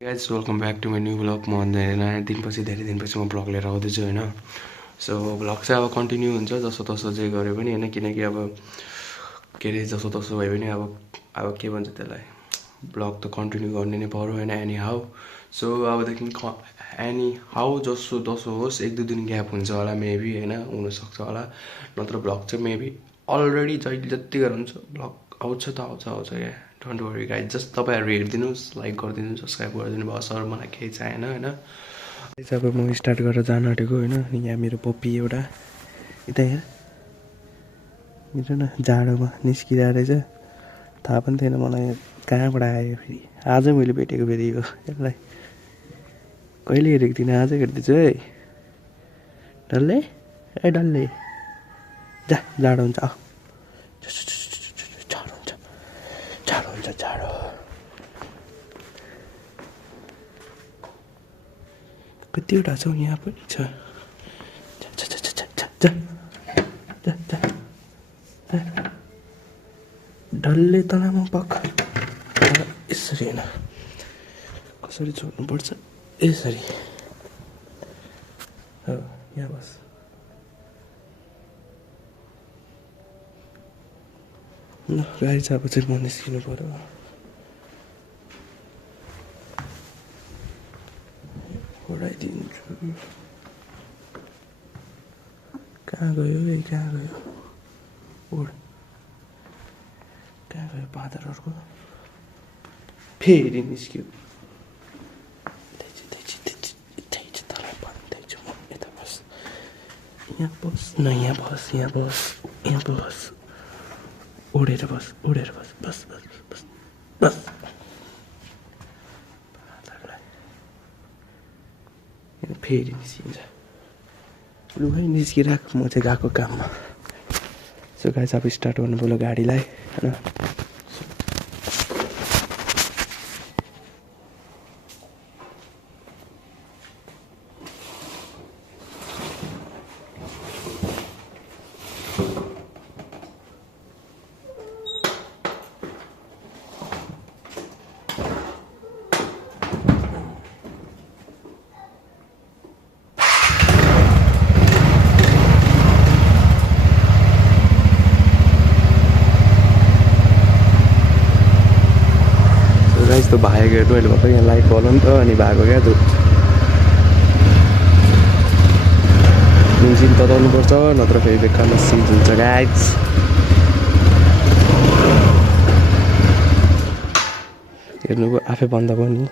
Guys welcome back to my new blog म नयाँ धेरै दिनपछि म ब्लग लिएर आउँदैछु होइन। सो ब्लग चाहिँ अब कन्टिन्यू हुन्छ जसो तसो जे गरे पनि होइन, किनकि अब के अरे जसो तसो भए पनि अब के भन्छ त्यसलाई, ब्लग त कन्टिन्यू गर्ने नै पऱ्यो होइन एनी हाउ। सो अबदेखि एनी हाउ जसो तसो होस् 1-2 दिन ग्याप हुन्छ होला मेबी होइन, हुनसक्छ होला, नत्र ब्लग चाहिँ मेबी अलरेडी जहिले जतिखेर हुन्छ ब्लग आउँछ त आउँछ क्या। डोन्ट वरी गाइज, जस्ट तपाईँहरू हेरिदिनुहोस्, लाइक गरिदिनु, सब्सक्राइब गरिदिनु भयो सर, मलाई केही चाहिएन होइन। अब म स्टार्ट गरेर जान आँटेको होइन। यहाँ मेरो पप्पी एउटा यता यहाँ हेर न जाडोमा निस्किरहेको रहेछ, थाहा पनि थिएन मलाई कहाँबाट आयो फेरि। आजै मैले भेटेको फेरि यो यसलाई, कहिले हेरेको थिइनँ, आजै हेर्दैछु है। डल्ले ए डल्ले जा, जाडो हुन्छ जाडो हुन्छ जाडो हुन्छ जाडो। कतिवटा छ यहाँ पनि छ, डल्ले तलामा पख यसरी होइन, कसरी छोड्नुपर्छ यसरी हो, यहाँ बस। ल गाडी चाहिँ अब चाहिँ म निस्किनु पऱ्यो। उडाइदिन्छु। कहाँ गयो है, कहाँ गयो उड, कहाँ गयो बाँदरहरूको, फेरि निस्क्यो। यहाँ बस न, यहाँ बस, यहाँ बस, यहाँ बस, उडेर बस, उडेर बस, बस बस बस बस। फेरि निस्किन्छ, लु है निस्किराख, म चाहिँ गएको काममा। सो गाइस अब स्टार्ट गर्नु पर्यो गाडीलाई होइन। यस्तो भागेको हेर्नु अहिले भर्खर यहाँ लाइट भयो नि त, अनि भागो क्या त्यो इन्जिन तताउनुपर्छ, नत्र फेरि बेकारमा सिज हुन्छ गाइज। हेर्नुभयो आफै बन्द भयो नि।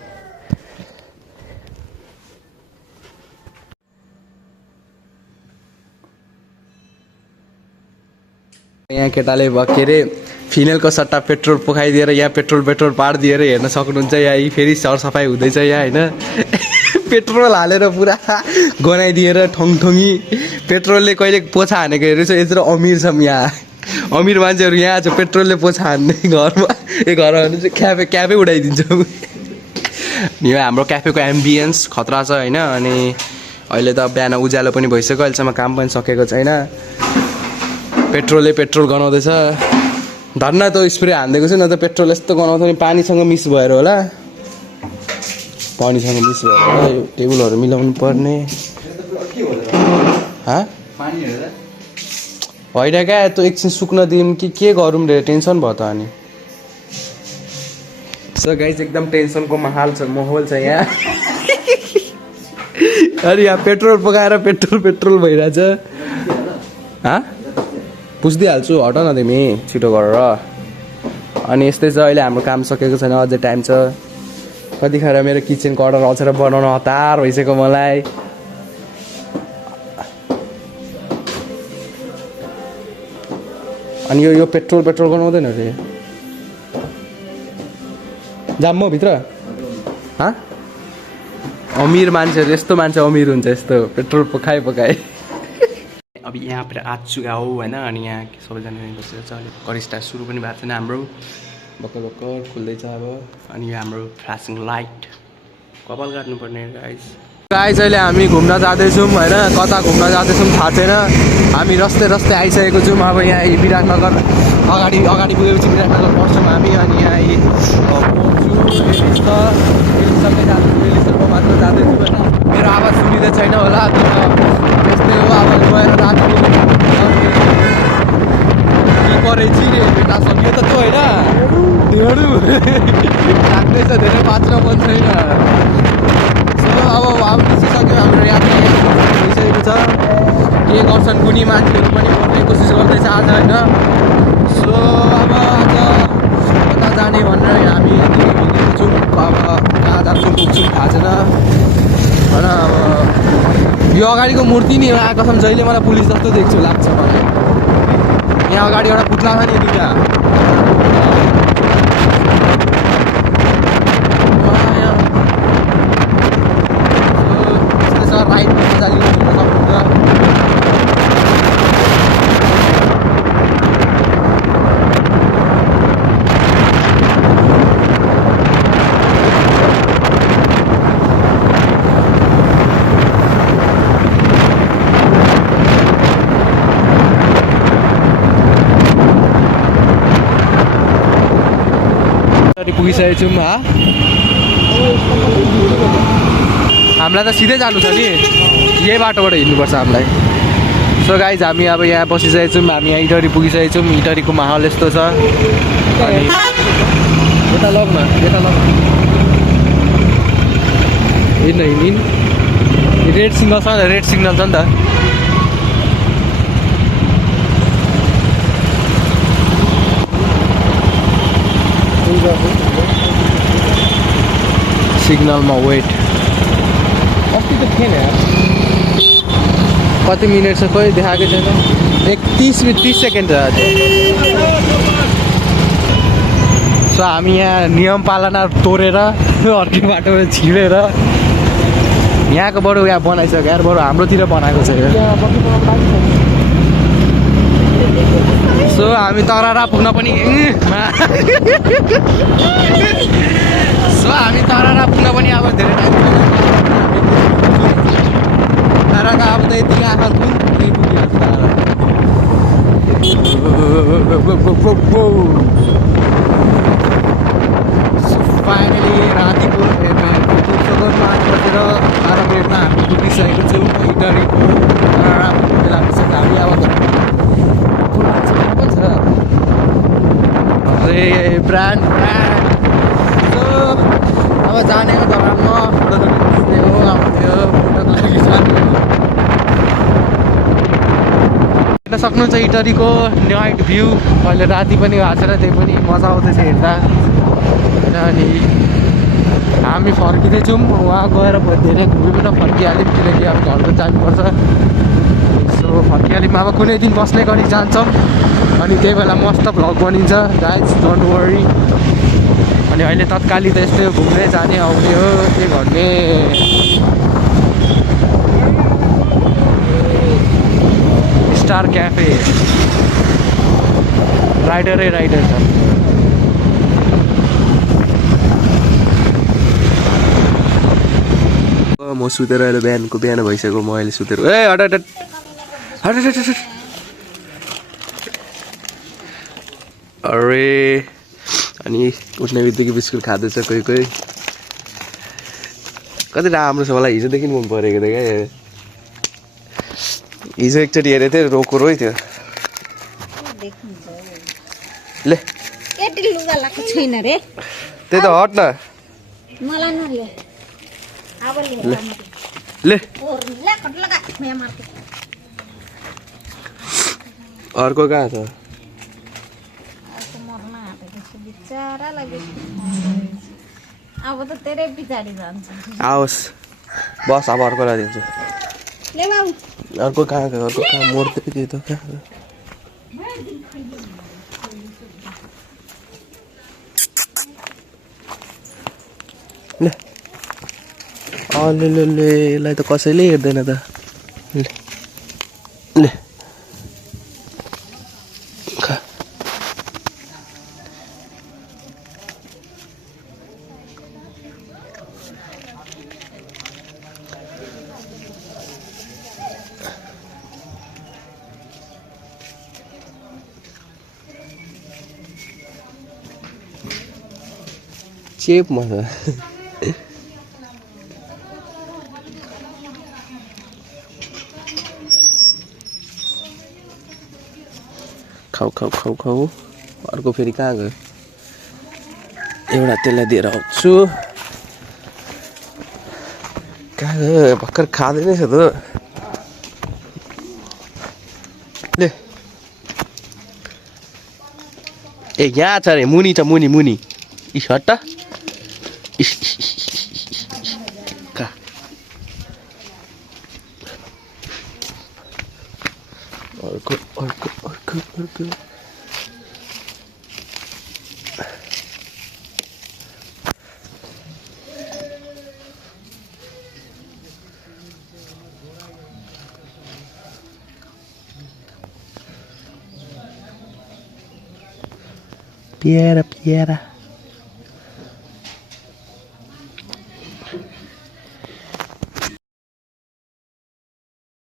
यहाँ केटाले के अरे फिनेलको सट्टा पेट्रोल पोखाइदिएर यहाँ पेट्रोल पारिदिएर हेर्न सक्नुहुन्छ। यहाँ यी फेरि सरसफाइ हुँदैछ यहाँ होइन। पेट्रोल हालेर पुरा गनाइदिएर ठङठङी पेट्रोलले कहिले पोछा हानेको हेरेछ। यत्रो अमिर छौँ यहाँ, अमिर मान्छेहरू यहाँ छ, पेट्रोलले पोछा हान्ने घरमा घरमा भने चाहिँ क्याफे उडाइदिन्छौँ। यो हाम्रो क्याफेको एम्बियन्स खतरा छ होइन। अनि अहिले त बिहान उज्यालो पनि भइसक्यो, अहिलेसम्म काम पनि सकेको छैन। पेट्रोल गनाउँदैछ, धन्न त स्प्रे हानिदिएको छु, न त पेट्रोल यस्तो गनाउँछ नि, पानीसँग मिस भएर होला, पानीसँग मिस भएर होला। यो टेबलहरू मिलाउनु पर्ने होइन क्या, त्यो एकछिन सुक्न दिउँ कि के गरौँ रे, टेन्सन भयो त। अनि सो गाइस एकदम टेन्सनको माहौल छ यहाँ। अनि यहाँ पेट्रोल पकाएर पेट्रोल भइरहेछ। पुछिदिइहाल्छु, हट न तिमी छिटो गरेर। अनि यस्तै छ, अहिले हाम्रो काम सकेको छैन, अझै टाइम छ। कतिखेर मेरो किचनको अर्डर आउँछ र बनाउन हतार भइसक्यो मलाई। अनि यो पेट्रोल गनाउँदैन रे, जाम म भित्र। अमिर मान्छेहरू यस्तो मान्छे अमिर हुन्छ, यस्तो पेट्रोल पकाए। अब यहाँ पर आज चुका हो होइन। अनि यहाँ सबैजना बसेर छ, अलिक करिस्टा सुरु पनि भएको छैन हाम्रो, भर्खर खुल्दैछ अब। अनि यो हाम्रो फ्ल्यासिङ लाइट कपाल काट्नुपर्ने गाइस अहिले हामी घुम्न जाँदैछौँ होइन। कता घुम्न जाँदैछौँ थाहा छैन, हामी रस्ते आइसकेको छौँ। अब यहाँ विराटनगर अगाडि पुगेपछि विराटनगर पर्छौँ हामी। अनि यहाँ रेलीसँगै जाँदैछु, रेलीसम्म मात्र जाँदैछु होइन। मेरो आवाज सुनिँदै छैन होला, तर त्यस्तै हो। अब गएर राति परे छिरे भेटा सक्यो त त्यो होइन ढेँडु लाग्दैछ, धेरै बाँच्न मन छैन। सो अब निस्किसक्यो, हाम्रो यात्रा भइसकेको छ। के गर्छन् कुनै मान्छेहरू पनि बस्ने कोसिस गर्दैछ आज होइन। सो अब आज कता जाने भनेर हामी हिँडेको छौँ। अब कहाँ जान्छौँ पुग्छौँ थाहा छैन होइन। अब यो अगाडिको मूर्ति नि कसम जहिले मलाई पुलिस जस्तो देख्छु लाग्छ मलाई। यहाँ अगाडि एउटा पुत्ला छ नि दुईवटा, राइडमा मजाले हिँड्न सक्नुहुन्छ। पुगिसकेको छौँ। हामीलाई त सिधै जानु छ नि, यही बाटोबाट हिँड्नुपर्छ हामीलाई। सो गाइज हामी अब यहाँ बसिसकेको छौँ, हामी यहाँ इटरी पुगिसकेको छौँ। इटरीको माहौल यस्तो छ। अनि यता लग्न हिँड्न रेड सिग्नल छ, रेड सिग्नल छ नि त। सिग्नलमा वेट अस्ति त थिएन यार, कति मिनट छ खोइ देखाएकै छैन। 30 सेकेन्ड छ अझै। सो हामी यहाँ नियम पालना तोडेर अर्कै बाटोमा छिरेर यहाँको बरु यहाँ बनाइसक्यो यार, बरु हाम्रोतिर बनाएको छ यो। सो हामी तरारा पुग्न पनि अब धेरै टाइम ताराका अब त यति आँखा कुन पुगिहाल्छ तारा। फाइनली रातिको 8 बजेर 12 मिनटमा हामी पुगिसकेको छौँ इटरीको तारा पुग्ने लाग्छ। हामी अब ब्रान्ड सो अब जानेको जग्गामा फोटो खिच्ने हो। अब त्यो फोटोको लागि हेर्न सक्नुहुन्छ इटरीको नाइट भ्यू। अहिले राति पनि भएको छैन, त्यही पनि मजा आउँदैछ हेर्दा होइन। अनि हामी फर्किँदैछौँ, वहाँ गएर धेरै घुमिकन फर्किहाल्यौँ, किनकि अब घर त जानुपर्छ। सो फर्किहाल्यौँ, अब कुनै दिन बस्ने गरी जान्छौँ अनि त्यही बेला मस्त भ्लग बनिन्छ गाइज, डोन्ट वरी। अनि अहिले तत्काली त यस्तै घुम्दै जाने आउने हो, के गर्ने। स्टार क्याफे राइडरै राइडर छ। म सुतेर अहिले बिहान भइसक्यो, म अहिले सुतेर हट अरे। अनि उठ्ने बित्तिकै बिस्कुट खाँदैछ कोही कोही। कति राम्रो छ, मलाई हिजोदेखि मन परेको थियो क्या। हिजो एकचोटि हेरेको थिएँ, रोको रोइ थियो। ले त्यही त हट न ले। अर्को कहाँ छ? अब त तेरै पछाडि जान्छ। आओस् बस, अब अर्को दिन्छु। अर्को कहाँ मोड्दै थियो त कहाँ? ले ले यसलाई त कसैले हेर्दैन त। ले चेपमा छ खाऊ खाऊ खाऊ खाऊ अर्को फेरि कहाँ गयो एउटा त्यसलाई दिएर आउँछु कहाँ गयो भर्खर खाँदैन छ त ले ए यहाँ छ अरे मुनि छ मुनि मुनि इस हट्टा इस कहाँ अर्को अर्को अर्को अर्को Piera, piera.